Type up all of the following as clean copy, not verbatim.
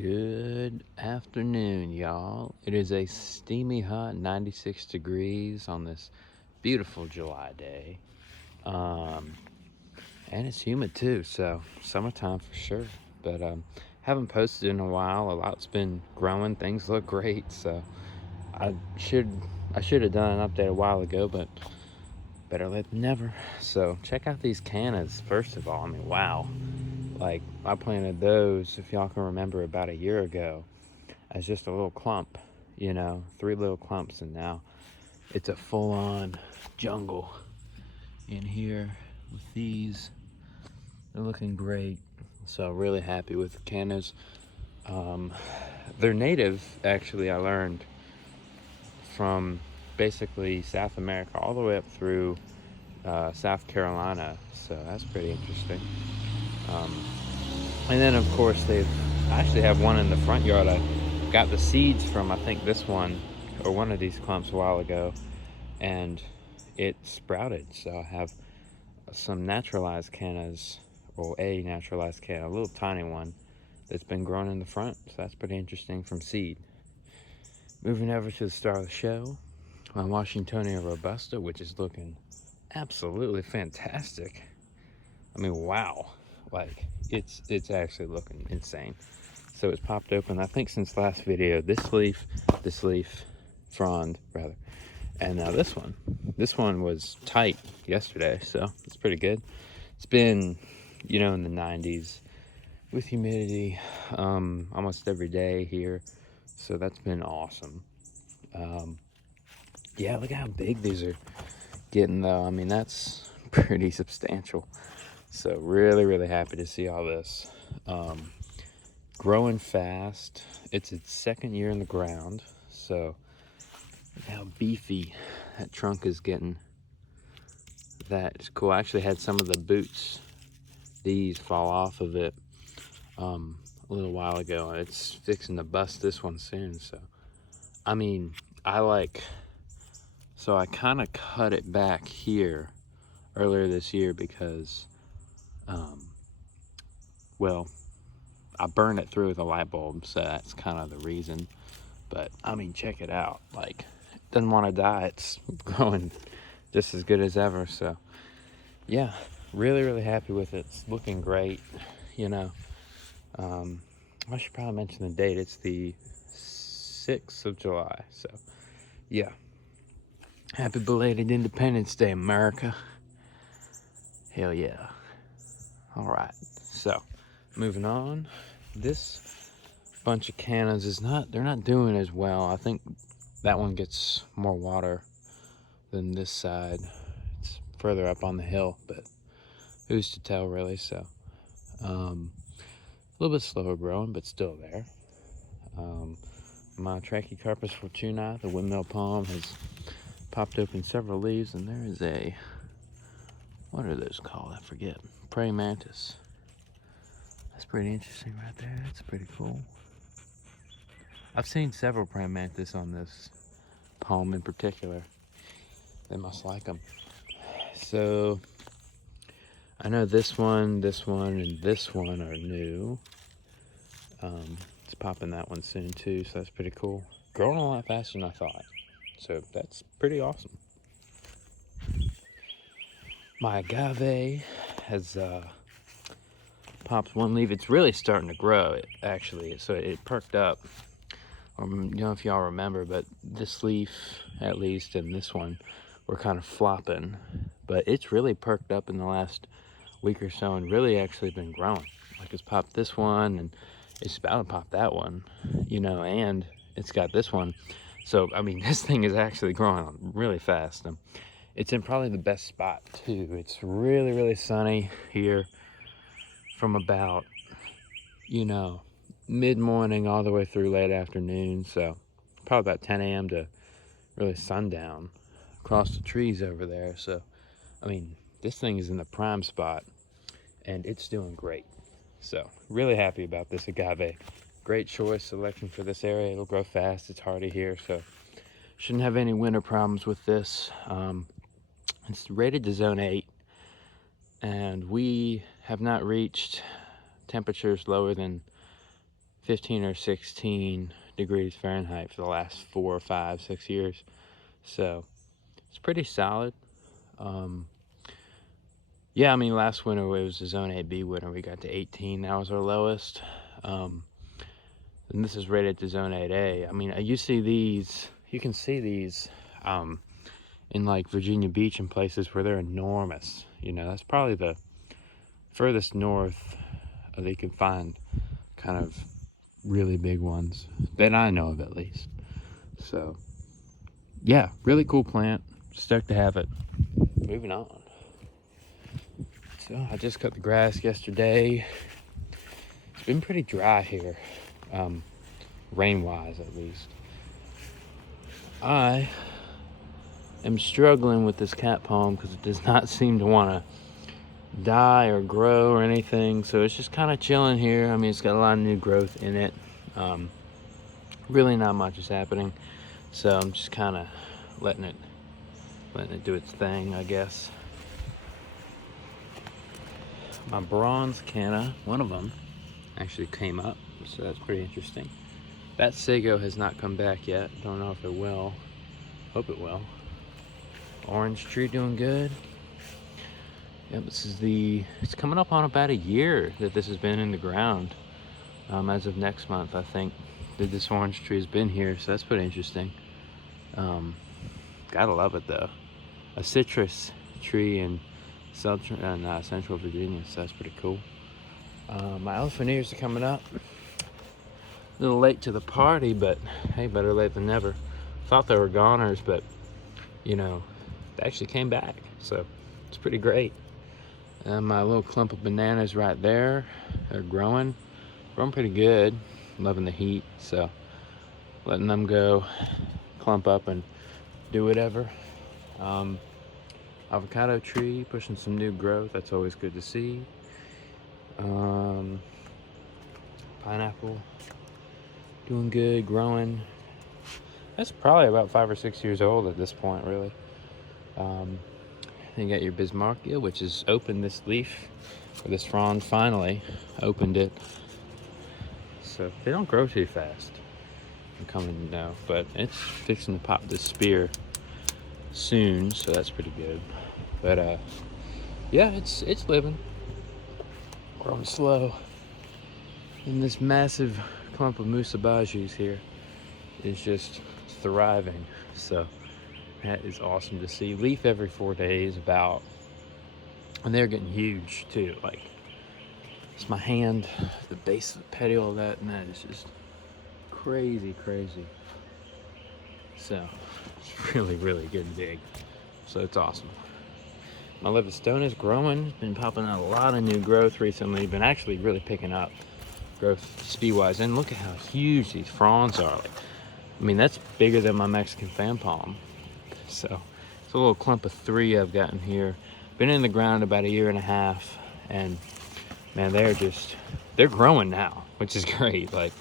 Good afternoon, y'all. It is a steamy hot 96 degrees on this beautiful July day. And it's humid too, so summertime for sure. But haven't posted in a while. A lot's been growing. Things look great, so I should I should have done an update a while ago, but better late than never. So check out these cannas first of all. I mean, wow. Like I planted those, if y'all can remember, about a year ago as just a little clump, 3 little clumps, and now it's a full-on jungle in here with these. They're looking great, so really happy with the cannas. They're native, actually. I learned from basically South America all the way up through South Carolina, so that's pretty interesting. And then of course I actually have one in the front yard. I got the seeds from, I think, this one or one of these clumps a while ago, and it sprouted. So I have some naturalized cannas, or a naturalized canna, a little tiny one that's been grown in the front. So that's pretty interesting, from seed. Moving over to the star of the show, my Washingtonia robusta, which is looking absolutely fantastic. I mean, wow. Like, it's actually looking insane. So it's popped open, I think, since last video. This leaf, frond, rather. And now this one. This one was tight yesterday, so it's pretty good. It's been, in the 90s with humidity almost every day here. So that's been awesome. Yeah, look how big these are getting, though. I mean, that's pretty substantial. So really, really happy to see all this. Growing fast. It's its second year in the ground, so look how beefy that trunk is getting. That's cool. I actually had some of the boots, these, fall off of it a little while ago. It's fixing to bust this one soon. So I mean, I kind of cut it back here earlier this year because well, I burned it through with a light bulb, so that's kind of the reason. But I mean, check it out. Like, it doesn't want to die. It's growing just as good as ever. So yeah, really, really happy with it. It's looking great. I should probably mention the date. It's the 6th of July. So yeah, happy belated Independence Day, America. Hell yeah. All right, so moving on. This bunch of cannas they're not doing as well. I think that one gets more water than this side. It's further up on the hill, but who's to tell, really? So a little bit slower growing, but still there. My Trachycarpus fortunae, the windmill palm, has popped open several leaves, and there is what are those called? I forget. Praying mantis. That's pretty interesting right there. That's pretty cool. I've seen several praying mantis on this palm in particular. They must like them. So I know this one, and this one are new. It's popping that one soon too, so that's pretty cool. Growing a lot faster than I thought, so that's pretty awesome. My agave has popped one leaf. It's really starting to grow, so it perked up. If y'all remember, but this leaf, at least, and this one were kind of flopping, but it's really perked up in the last week or so and really actually been growing. Like, it's popped this one, and it's about to pop that one, and it's got this one. So I mean, this thing is actually growing really fast. It's in probably the best spot too. It's really, really sunny here from about mid-morning all the way through late afternoon. So probably about 10 a.m. to really sundown across the trees over there. So I mean, this thing is in the prime spot and it's doing great. So really happy about this agave. Great choice selection for this area. It'll grow fast. It's hardy here, so shouldn't have any winter problems with this. It's rated to zone 8, and we have not reached temperatures lower than 15 or 16 degrees Fahrenheit for the last 4 or 5, 6 years. So it's pretty solid. Yeah, I mean, last winter it was the Zone 8B winter. We got to 18. That was our lowest. And this is rated to Zone 8A. I mean, you see these, you can see these in like Virginia Beach and places where they're enormous. You know, that's probably the furthest north that you can find kind of really big ones that I know of, at least. So yeah, really cool plant. Stoked to have it. Moving on. So I just cut the grass yesterday. It's been pretty dry here, rain-wise at least. I am struggling with this cat palm because it does not seem to want to die or grow or anything, so it's just kind of chilling here. I mean, it's got a lot of new growth in it. Really not much is happening, so I'm just kind of letting it do its thing, I guess. My bronze canna, one of them, actually came up, so that's pretty interesting. That sago has not come back yet. Don't know if it will. Hope it will. Orange tree doing good. Yep, this is it's coming up on about a year that this has been in the ground. As of next month, I think, that this orange tree has been here, so that's pretty interesting. Gotta love it though. A citrus tree in Central Virginia, so that's pretty cool. My elephant ears are coming up. A little late to the party, but hey, better late than never. Thought they were goners, but you know, they actually came back, so it's pretty great. And my little clump of bananas right there, they're growing pretty good. Loving the heat, so letting them go clump up and do whatever. Avocado tree pushing some new growth, that's always good to see. Pineapple doing good, growing. That's probably about 5 or 6 years old at this point, really. Then you got your Bismarckia, which is open. This leaf, or this frond, finally opened it. So they don't grow too fast, I'm coming to know, but it's fixing to pop this spear soon, so that's pretty good. But yeah, it's living, growing slow. And this massive clump of musabajis here is just thriving, so that is awesome to see. Leaf every 4 days about, and they're getting huge too. Like, it's my hand, the base of the petiole of that, and that is just crazy. So it's really getting big, so it's awesome. My Livistona is growing. Been popping out a lot of new growth recently. Been actually really picking up growth speed-wise, and look at how huge these fronds are. Like, I mean, that's bigger than my Mexican fan palm. So it's a little clump of 3 I've gotten here. Been in the ground about 1.5 years, and man, they're growing now, which is great. Like,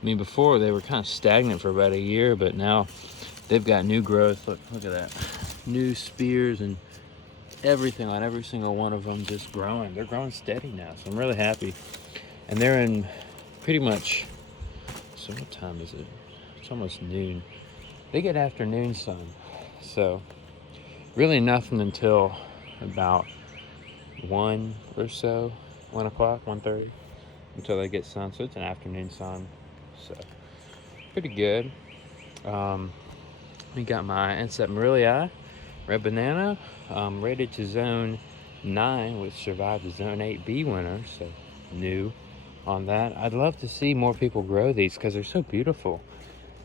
I mean, before they were kind of stagnant for about 1 year, but now they've got new growth. Look at that. New spears and everything on every single one of them, just growing. They're growing steady now, so I'm really happy. And they're in pretty much, so what time is it? It's almost noon. They get afternoon sun, so really nothing until about 1 or so, 1 o'clock, 1:30, until they get sun. So it's an afternoon sun, so pretty good. We got my Anset Morillii red banana, rated to Zone 9, which survived the Zone 8B winter, so new on that. I'd love to see more people grow these because they're so beautiful.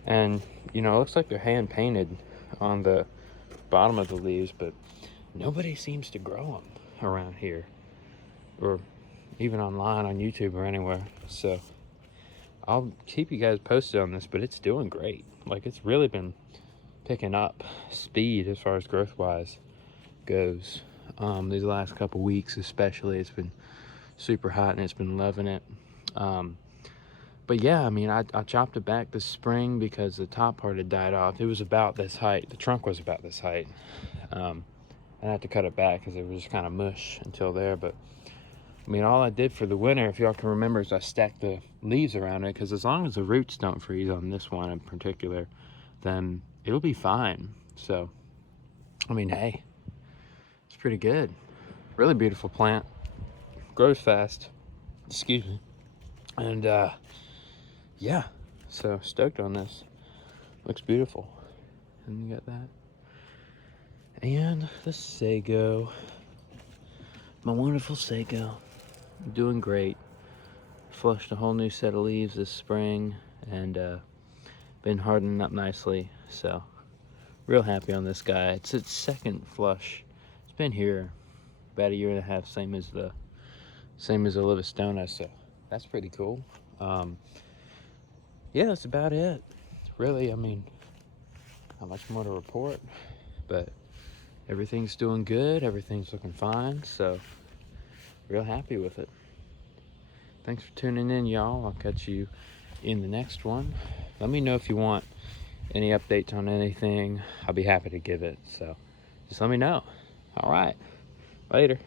And you know, it looks like they're hand painted on the bottom of the leaves, but nobody seems to grow them around here, or even online on YouTube or anywhere. So I'll keep you guys posted on this, but it's doing great. Like, it's really been picking up speed as far as growth wise goes. These last couple weeks especially, it's been super hot and it's been loving it. But yeah, I mean, I chopped it back this spring because the top part had died off. It was about this height. The trunk was about this height. I had to cut it back because it was just kind of mush until there. But I mean, all I did for the winter, if y'all can remember, is I stacked the leaves around it, because as long as the roots don't freeze on this one in particular, then it'll be fine. So, I mean, hey, it's pretty good. Really beautiful plant. Grows fast. Excuse me. And yeah, so stoked on this. Looks beautiful. And you got that. And the sago. My wonderful sago. Doing great. Flushed a whole new set of leaves this spring, and been hardening up nicely. So real happy on this guy. It's its second flush. It's been here about a year and a half, same as the Livistona, so that's pretty cool. Yeah, that's about it. Really, I mean, not much more to report, but everything's doing good. Everything's looking fine, so real happy with it. Thanks for tuning in, y'all. I'll catch you in the next one. Let me know if you want any updates on anything. I'll be happy to give it, so just let me know. All right, later.